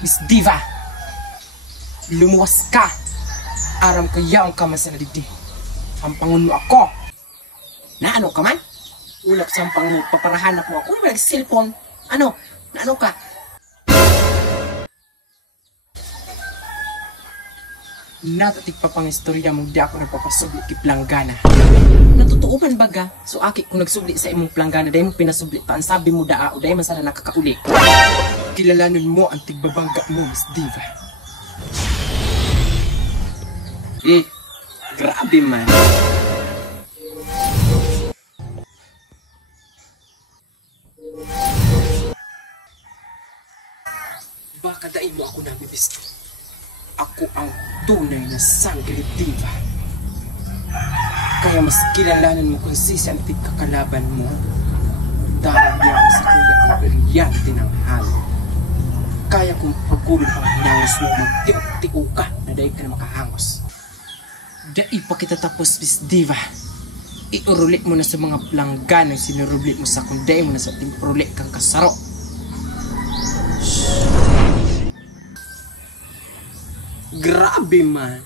Miss Diva, lumuwas ka. Aram ko yaong ka man sa nadidi. Ang panguno ako. Na ano ka man? Ulap sa panguno, paparahanap mo ako. Ano ba nag-cellphone? Ano? Na ano ka? Natatig pa pang istorya mong di ako nagpapasubli kay Planggana. Natutuo man baga? So aki kung nagsubli sa imong Planggana, dahil mo pinasubli pa, ang sabi mo daa o dahil man sana nakakauli. Kilalanon mo ang tigbabangga mo, Miss Diva. Grabe man. Baka dain mo ako namibisto. Ako ang tunay na sangre diva. Kaya mas kilalanan mo kung sisi ang tigkakalaban mo. Dahil yan sa kanya ang brilyante ng halo. Kaya kung pagulong ang hinangos mo, magtiok-tiok ka na dahil ka na makahangos. Dahil pa kita tapos, Miss Diva. Iurulit mo na sa mga Planggana ang sinurulit mo sa kunday mo na sa timprolit kang kasaro. Grabe man.